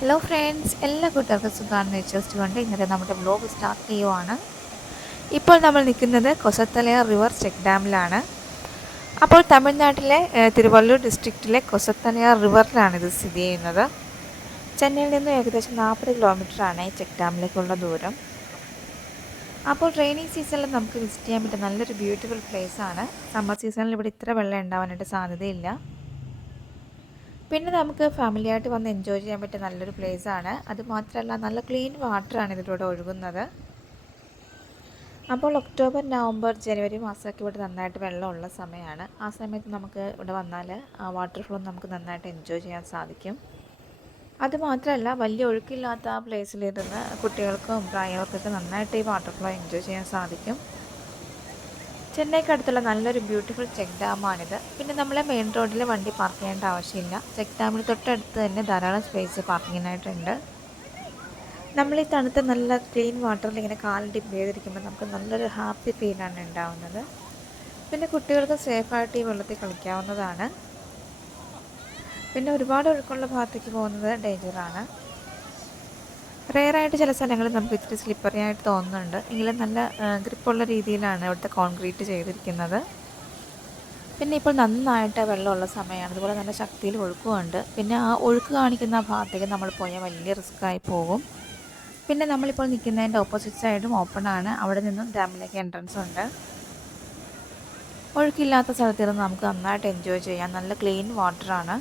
Hello friends, എല്ലാ കൂട്ടുകാർക്കും സുഖമാണെന്ന് വിശ്വസിച്ചുകൊണ്ട് ഇന്നത്തെ നമ്മുടെ വ്ലോഗ് സ്റ്റാർട്ട് ചെയ്യുവാണ്. ഇപ്പോൾ നമ്മൾ നിൽക്കുന്നത് കൊസത്തലയാർ റിവർ ചെക്ക് ഡാമിലാണ്. അപ്പോൾ തമിഴ്നാട്ടിലെ തിരുവള്ളൂർ ഡിസ്ട്രിക്റ്റിലെ കൊസത്തലയാർ റിവറിലാണ് ഇത് സ്ഥിതി ചെയ്യുന്നത്. ചെന്നൈയിൽ നിന്നും ഏകദേശം 40 കിലോമീറ്ററാണ് ഈ ചെക്ക് ഡാമിലേക്കുള്ള ദൂരം. അപ്പോൾ റെയിനി സീസണിൽ നമുക്ക് വിസിറ്റ് ചെയ്യാൻ പറ്റുന്ന നല്ലൊരു ബ്യൂട്ടിഫുൾ പ്ലേസ് ആണ്. സമ്മർ സീസണിൽ ഇവിടെ ഇത്ര വെള്ളം ഉണ്ടാവാനായിട്ട് സാധ്യതയില്ല. പിന്നെ നമുക്ക് ഫാമിലിയായിട്ട് വന്ന് എൻജോയ് ചെയ്യാൻ പറ്റിയ നല്ലൊരു പ്ലേസാണ്. അതുമാത്രമല്ല നല്ല ക്ലീൻ വാട്ടറാണ് ഇതിലൂടെ ഒഴുകുന്നത്. അപ്പോൾ ഒക്ടോബർ, നവംബർ, ജനുവരി മാസമൊക്കെ ഇവിടെ നന്നായിട്ട് വെള്ളമുള്ള സമയമാണ്. ആ സമയത്ത് നമുക്ക് ഇവിടെ വന്നാൽ ആ വാട്ടർഫ്ലോ നമുക്ക് നന്നായിട്ട് എൻജോയ് ചെയ്യാൻ സാധിക്കും. അതുമാത്രമല്ല വലിയ ഒഴുക്കില്ലാത്ത ആ പ്ലേസിലിരുന്ന് കുട്ടികൾക്കും പ്രായവർക്കൊക്കെ നന്നായിട്ട് ഈ വാട്ടർഫ്ലോ എൻജോയ് ചെയ്യാൻ സാധിക്കും. ചെന്നൈക്ക് അടുത്തുള്ള നല്ലൊരു ബ്യൂട്ടിഫുൾ ചെക്ക് ഡാമാണിത്. പിന്നെ നമ്മളെ മെയിൻ റോഡിൽ വണ്ടി പാർക്ക് ചെയ്യേണ്ട ആവശ്യമില്ല. ചെക്ക് ഡാമിന് തൊട്ടടുത്ത് തന്നെ ധാരാളം സ്പേസ് പാർക്കിങ്ങിനായിട്ടുണ്ട്. നമ്മൾ ഈ തണുത്ത നല്ല ക്ലീൻ വാട്ടറിൽ ഇങ്ങനെ കാല് ഡിപ്പ് ചെയ്തിരിക്കുമ്പോൾ നമുക്ക് നല്ലൊരു ഹാപ്പി ഫീലാണ് ഉണ്ടാവുന്നത്. പിന്നെ കുട്ടികൾക്ക് സേഫായിട്ട് ഈ വെള്ളത്തിൽ കളിക്കാവുന്നതാണ്. പിന്നെ ഒരുപാട് ഒഴുക്കുള്ള ഭാഗത്തേക്ക് പോകുന്നത് ഡേഞ്ചറാണ്. റെയറായിട്ട് ചില സ്ഥലങ്ങളിൽ നമുക്ക് ഇത്തിരി സ്ലിപ്പറി ആയിട്ട് തോന്നുന്നുണ്ട്. എങ്കിലും നല്ല ഗ്രിപ്പുള്ള രീതിയിലാണ് ഇവിടുത്തെ കോൺക്രീറ്റ് ചെയ്തിരിക്കുന്നത്. പിന്നെ ഇപ്പോൾ നന്നായിട്ട് വെള്ളമുള്ള സമയമാണ്. അതുപോലെ നല്ല ശക്തിയിൽ ഒഴുക്കുമുണ്ട്. പിന്നെ ആ ഒഴുക്ക് കാണിക്കുന്ന ഭാഗത്തേക്ക് നമ്മൾ പോയാൽ വലിയ റിസ്ക്കായി പോകും. പിന്നെ നമ്മളിപ്പോൾ നിൽക്കുന്നതിൻ്റെ ഓപ്പോസിറ്റ് സൈഡും ഓപ്പണാണ്. അവിടെ നിന്നും ഡാമിലേക്ക് എൻട്രൻസ് ഉണ്ട്. ഒഴുക്കില്ലാത്ത സ്ഥലത്തിരുന്ന് നമുക്ക് നന്നായിട്ട് എൻജോയ് ചെയ്യാം. നല്ല ക്ലീൻ വാട്ടറാണ്.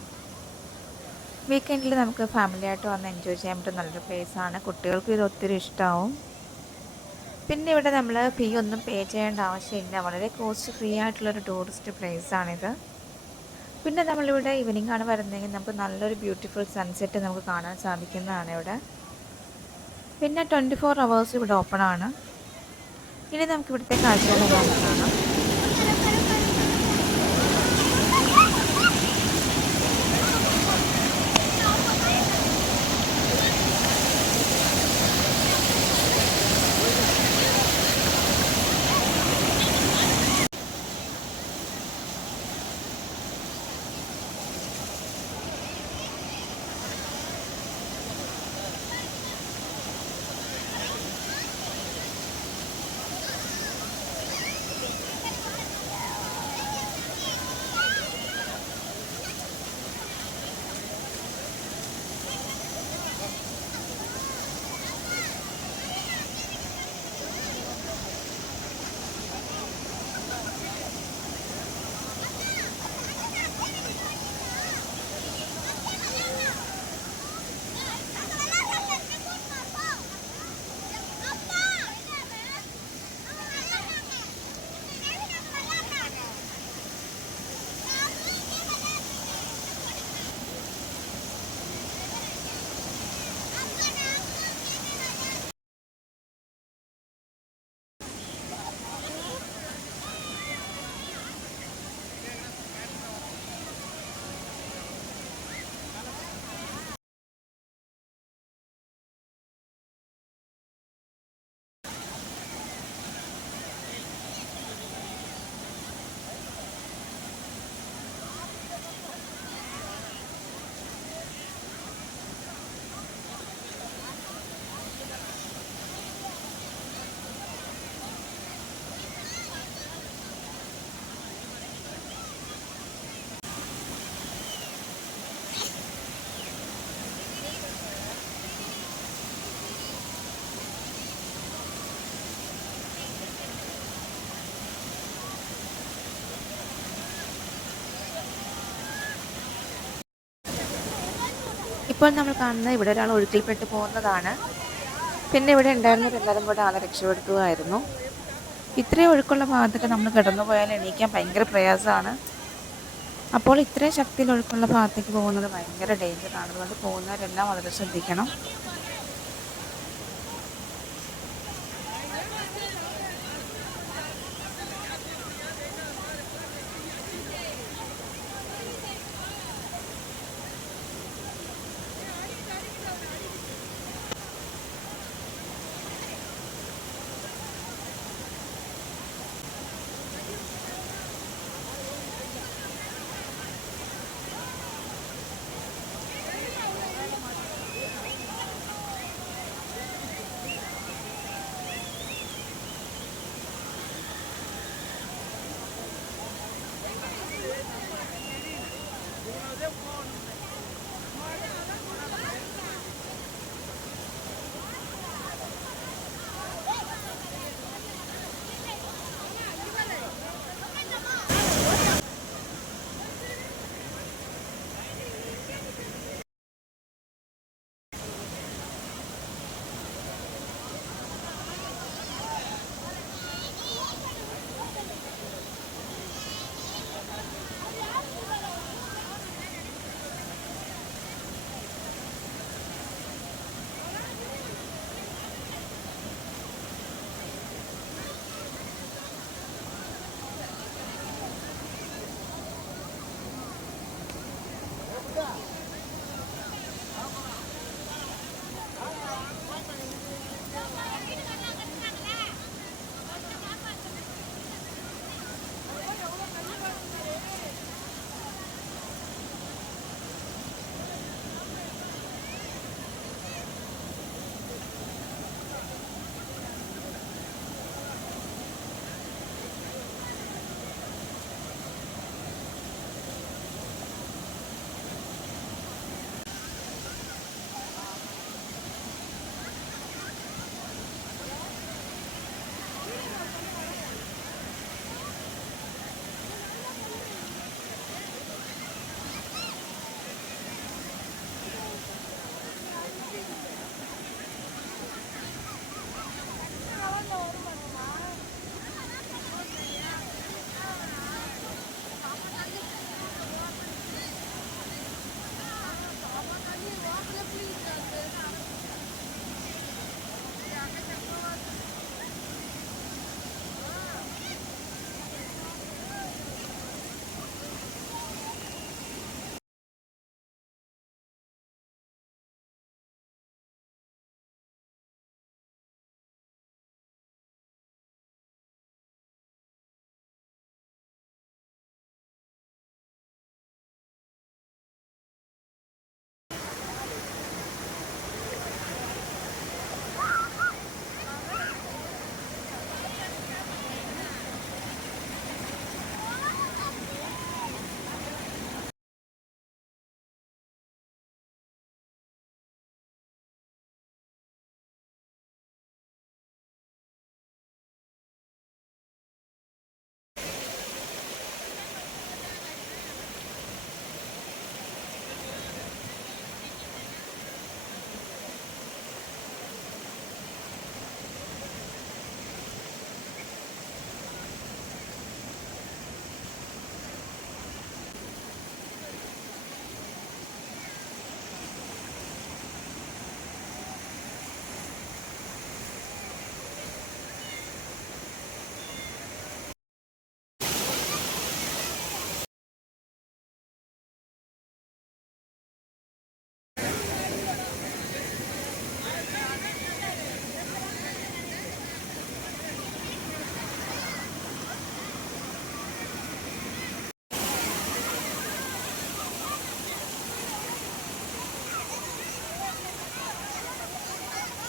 വീക്കെൻഡിൽ നമുക്ക് ഫാമിലിയായിട്ട് വന്ന് എൻജോയ് ചെയ്യാൻ പറ്റുന്ന നല്ലൊരു പ്ലേസാണ്. കുട്ടികൾക്കും ഇത് ഒത്തിരി ഇഷ്ടമാവും. പിന്നെ ഇവിടെ നമ്മൾ ഫീ ഒന്നും പേ ചെയ്യേണ്ട ആവശ്യമില്ല. വളരെ കോസ്റ്റ് ഫ്രീ ആയിട്ടുള്ളൊരു ടൂറിസ്റ്റ് പ്ലേസാണിത്. പിന്നെ നമ്മളിവിടെ ഈവനിങ് ആണ് വരുന്നതെങ്കിൽ നമുക്ക് നല്ലൊരു ബ്യൂട്ടിഫുൾ സൺസെറ്റ് നമുക്ക് കാണാൻ സാധിക്കുന്നതാണ് ഇവിടെ. പിന്നെ 24 hours ഇവിടെ ഓപ്പൺ ആണ്. ഇനി നമുക്ക് ഇവിടുത്തെ കാഴ്ചകളെല്ലാം കാണാം. ഇപ്പോൾ നമ്മൾ കാണുന്നത് ഇവിടെ ഒരാൾ ഒഴുക്കിൽപ്പെട്ട് പോകുന്നതാണ്. പിന്നെ ഇവിടെ ഉണ്ടായിരുന്നവരെല്ലാവരും കൂടെ ആളെ രക്ഷപ്പെടുത്തുകയായിരുന്നു. ഇത്രയും ഒഴുക്കുള്ള ഭാഗത്തൊക്കെ നമ്മൾ കിടന്നു പോയാൽ എണീക്കാൻ ഭയങ്കര പ്രയാസമാണ്. അപ്പോൾ ഇത്രയും ശക്തിയിൽ ഒഴുക്കുള്ള ഭാഗത്തേക്ക് പോകുന്നത് ഭയങ്കര ഡേഞ്ചറാണ്. അതുകൊണ്ട് പോകുന്നവരെല്ലാം വളരെ ശ്രദ്ധിക്കണം.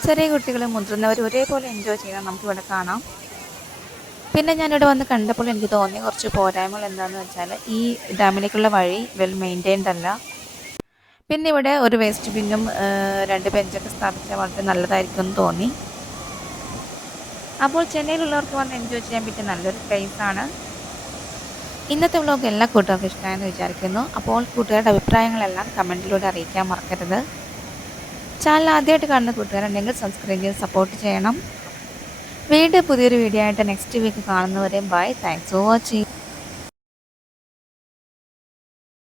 ചെറിയ കുട്ടികളും മുതിർന്നവരും ഒരേപോലെ എൻജോയ് ചെയ്യാൻ നമുക്കിവിടെ കാണാം. പിന്നെ ഞാനിവിടെ വന്ന് കണ്ടപ്പോൾ എനിക്ക് തോന്നിയ കുറച്ച് പോരായ്മകൾ എന്താണെന്ന് വെച്ചാൽ ഈ ഡാമിലേക്കുള്ള വഴി വെൽ മെയിൻറ്റൈൻഡ് അല്ല. പിന്നെ ഇവിടെ ഒരു വേസ്റ്റ് ബിന്നും 2 ബെഞ്ചൊക്കെ സ്ഥാപിച്ചാൽ വളരെ നല്ലതായിരിക്കും എന്ന് തോന്നി. അപ്പോൾ ചെന്നൈയിലുള്ളവർക്ക് വന്ന് എൻജോയ് ചെയ്യാൻ പറ്റിയ നല്ലൊരു പ്ലേസാണ്. ഇന്നത്തെ വ്ലോഗ് എല്ലാ കൂട്ടുകാർക്കും ഇഷ്ടമായെന്ന് വിചാരിക്കുന്നു. അപ്പോൾ കൂട്ടുകാരുടെ അഭിപ്രായങ്ങളെല്ലാം കമൻറ്റിലൂടെ അറിയിക്കാൻ മറക്കരുത്. ചാനൽ ആദ്യമായിട്ട് കാണുന്ന കൂട്ടുകാരുണ്ടെങ്കിൽ സബ്സ്ക്രൈബ് ചെയ്ത് സപ്പോർട്ട് ചെയ്യണം. വീണ്ടും പുതിയൊരു വീഡിയോ ആയിട്ട് നെക്സ്റ്റ് വീക്ക് കാണുന്നവരെയും ബൈ. Thanks for watching.